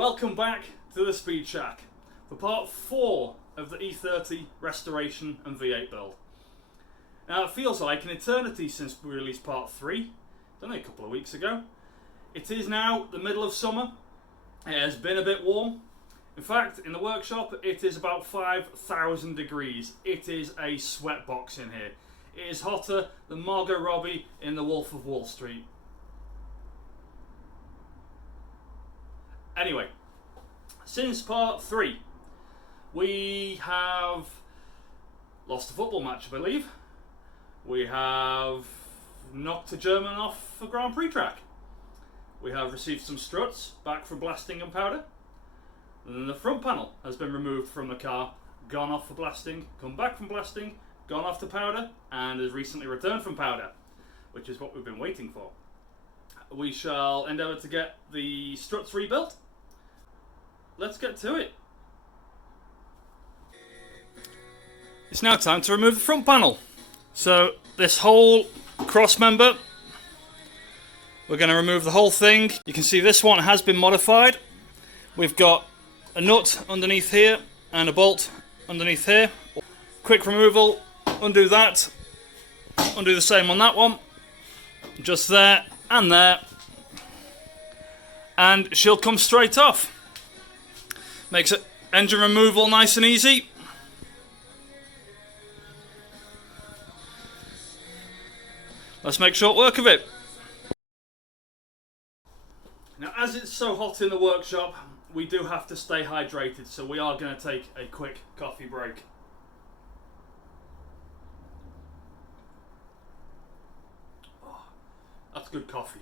Welcome back to the Speed Shack for part 4 of the E30 restoration and V8 build. Now it feels like an eternity since we released part 3, only a couple of weeks ago. It is now the middle of summer, it has been a bit warm. In fact, in the workshop it is about 5,000 degrees. It is a sweat box in here. It is hotter than Margot Robbie in The Wolf of Wall Street. Anyway, since part 3, we have lost a football match, I believe. We have knocked a German off a Grand Prix track. We have received some struts back from blasting and powder. And the front panel has been removed from the car, gone off for blasting, come back from blasting, gone off to powder, and has recently returned from powder, which is what we've been waiting for. We shall endeavour to get the struts rebuilt. Let's get to it. It's now time to remove the front panel. So this whole cross member, we're going to remove the whole thing. You can see this one has been modified. We've got a nut underneath here and a bolt underneath here. Quick removal, undo that, undo the same on that one, just there and there, and she'll come straight off. Makes it engine removal nice and easy. Let's make short work of it. Now, as it's so hot in the workshop, we do have to stay hydrated, so we are going to take a quick coffee break. Oh, that's good coffee.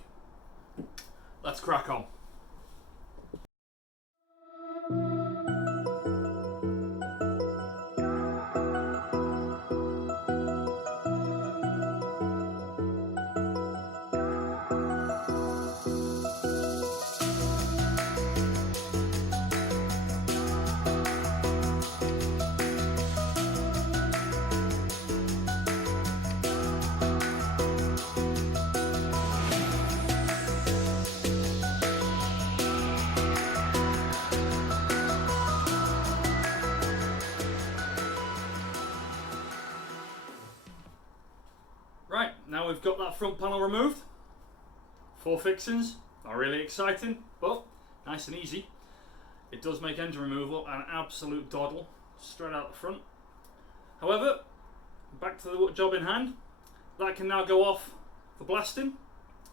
Let's crack on. Right, now we've got that front panel removed. 4 fixings, not really exciting, but nice and easy. It does make engine removal an absolute doddle, straight out the front. However, back to the job in hand. That can now go off for blasting,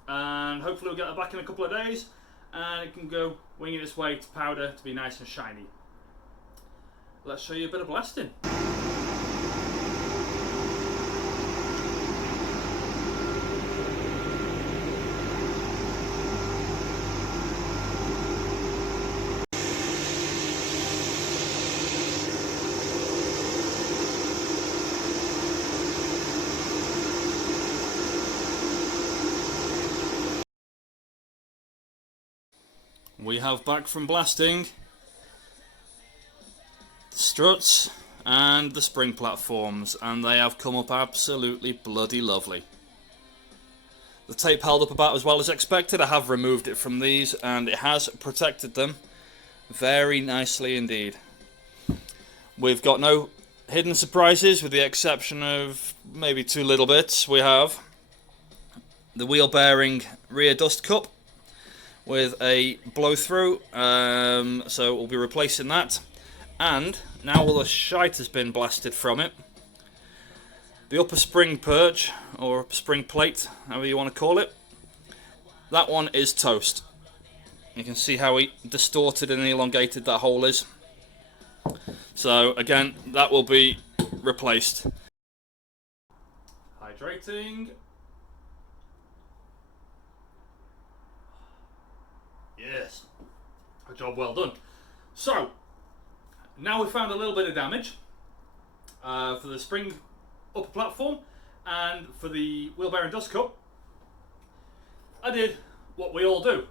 and hopefully we'll get it back in a couple of days, and it can go winging its way to powder to be nice and shiny. Let's show you a bit of blasting. We have back from blasting the struts and the spring platforms, and they have come up absolutely bloody lovely. The tape held up about as well as expected. I have removed it from these and it has protected them very nicely indeed. We've got no hidden surprises with the exception of maybe 2 little bits. We have the wheel bearing rear dust cup with a blow through, so we'll be replacing that. And now all the shite has been blasted from it, the upper spring perch or spring plate, however you want to call it, that one is toast. You can see how distorted and elongated that hole is. So again, that will be replaced. Hydrating. Yes, a job well done. So, now we've found a little bit of damage for the spring upper platform and for the wheel bearing dust cup. I did what we all do.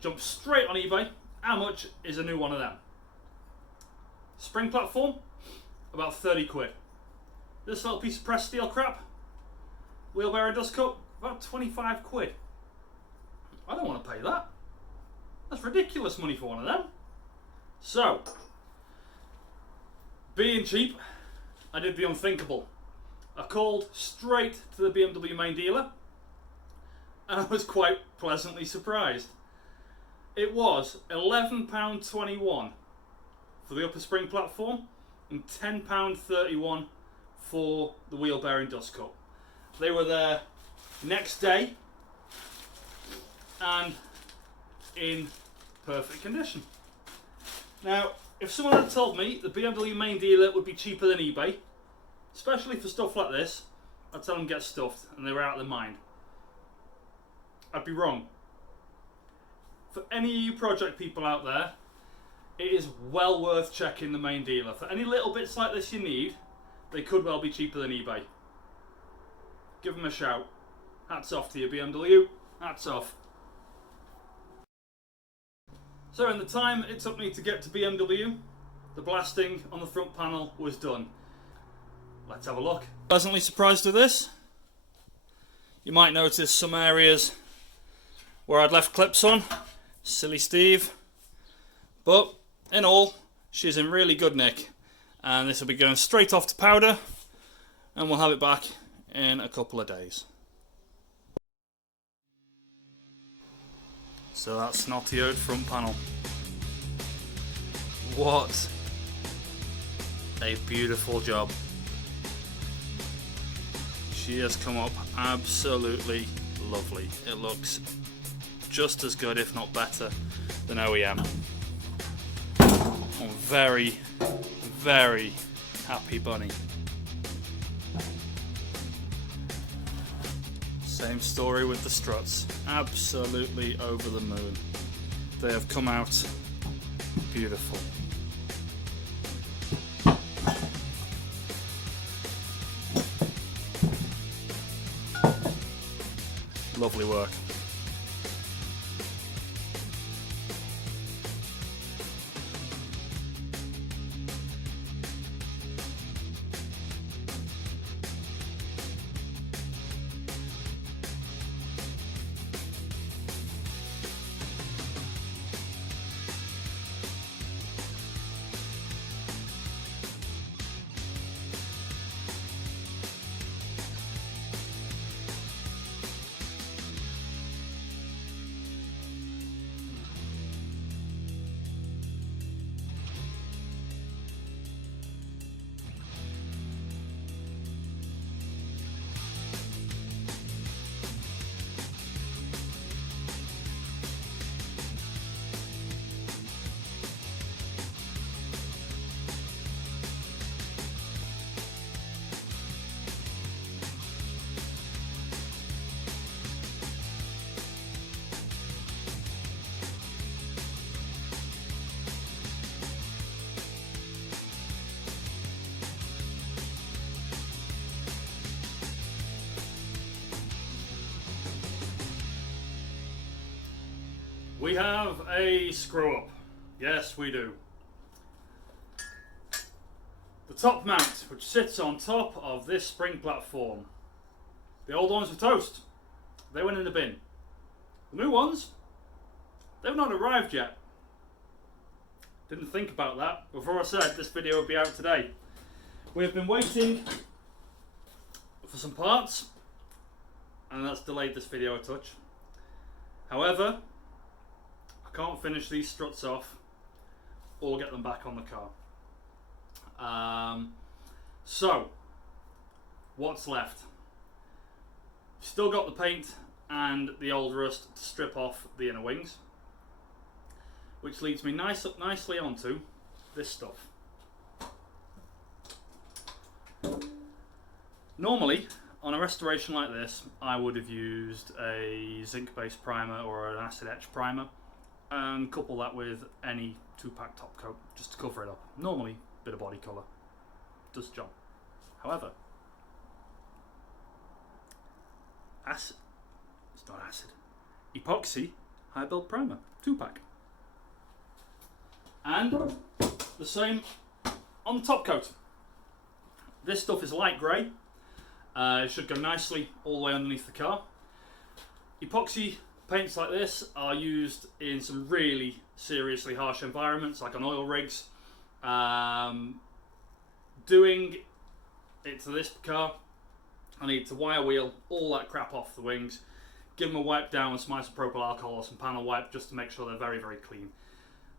Jump straight on eBay. How much is a new one of them? Spring platform, about 30 quid. This little piece of pressed steel crap, wheel bearing dust cup, about 25 quid. I don't want to pay that. That's ridiculous money for one of them. So, being cheap, I did the unthinkable. I called straight to the BMW main dealer, and I was quite pleasantly surprised. It was £11.21 for the upper spring platform and £10.31 for the wheel bearing dust cup. They were there next day and in perfect condition. Now, if someone had told me the BMW main dealer would be cheaper than eBay, especially for stuff like this, I'd tell them get stuffed and they were out of their mind. I'd be wrong. For any of you project people out there, it is well worth checking the main dealer. For any little bits like this you need, they could well be cheaper than eBay. Give them a shout. Hats off to you, BMW. Hats off. So in the time it took me to get to BMW, the blasting on the front panel was done. Let's have a look. Pleasantly surprised with this. You might notice some areas where I'd left clips on. Silly Steve. But in all, she's in really good nick. And this will be going straight off to powder, and we'll have it back in a couple of days. So that's snotty-oed front panel. What a beautiful job. She has come up absolutely lovely. It looks just as good, if not better, than OEM. I'm very, very happy bunny. Same story with the struts. Absolutely over the moon. They have come out beautiful. Lovely work. We have a screw up. Yes, we do. The top mount, which sits on top of this spring platform. The old ones were toast. They went in the bin. The new ones, they've not arrived yet. Didn't think about that before I said this video would be out today. We have been waiting for some parts, and that's delayed this video a touch. However, I can't finish these struts off or get them back on the car. So, what's left? Still got the paint and the old rust to strip off the inner wings, which leads me nicely onto this stuff. Normally, on a restoration like this, I would have used a zinc-based primer or an acid etch primer and couple that with any 2-pack top coat just to cover it up. Normally, a bit of body colour does the job. However, acid, it's not acid, epoxy high build primer, 2-pack. And the same on the top coat. This stuff is light grey. It should go nicely all the way underneath the car. Epoxy Paints like this are used in some really seriously harsh environments, like on oil rigs. Doing it to this car, I need to wire wheel all that crap off the wings, give them a wipe down with some isopropyl alcohol or some panel wipe just to make sure they're very, very clean.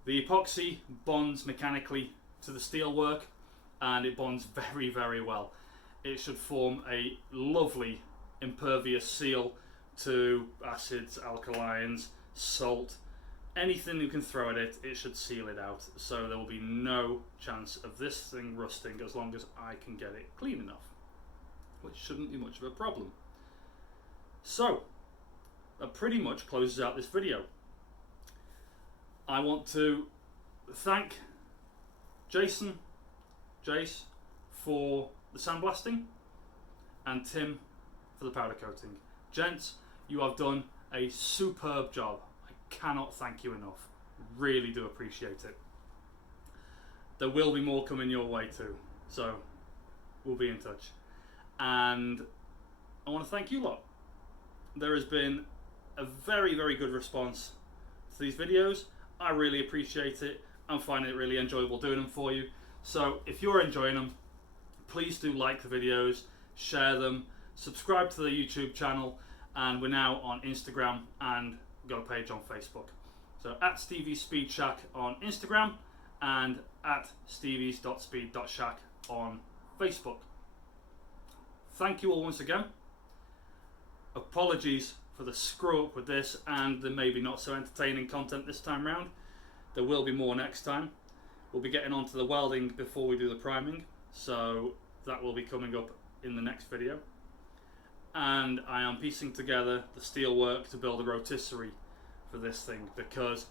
The epoxy bonds mechanically to the steelwork, and it bonds very, very well. It should form a lovely impervious seal to acids, alkalines, salt, anything you can throw at it, it should seal it out. So there will be no chance of this thing rusting as long as I can get it clean enough, which shouldn't be much of a problem. So that pretty much closes out this video. I want to thank Jace for the sandblasting and Tim for the powder coating. Gents, you have done a superb job. I cannot thank you enough. Really do appreciate it. There will be more coming your way too, so we'll be in touch. And I want to thank you lot. There has been a very, very good response to these videos. I really appreciate it. I'm finding it really enjoyable doing them for you. So if you're enjoying them, please do like the videos, share them, subscribe to the YouTube channel, and we're now on Instagram and we've got a page on Facebook. So at Stevie's Speed Shack on Instagram and at stevies.speed.shack on Facebook. Thank you all once again. Apologies for the screw up with this and the maybe not so entertaining content this time round. There will be more next time. We'll be getting on to the welding before we do the priming, so that will be coming up in the next video. And I am piecing together the steel work to build a rotisserie for this thing, because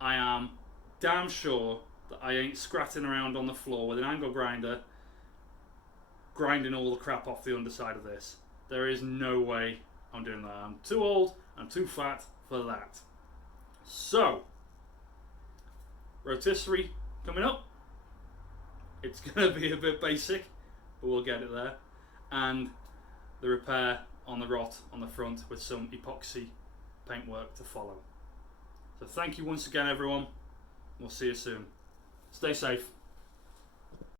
I am damn sure that I ain't scratching around on the floor with an angle grinder grinding all the crap off the underside of this. There is no way I'm doing that. I'm too old, I'm too fat for that. So, rotisserie coming up. It's going to be a bit basic, but we'll get it there. And the repair on the rot on the front with some epoxy paintwork to follow. So thank you once again, everyone. We'll see you soon. Stay safe.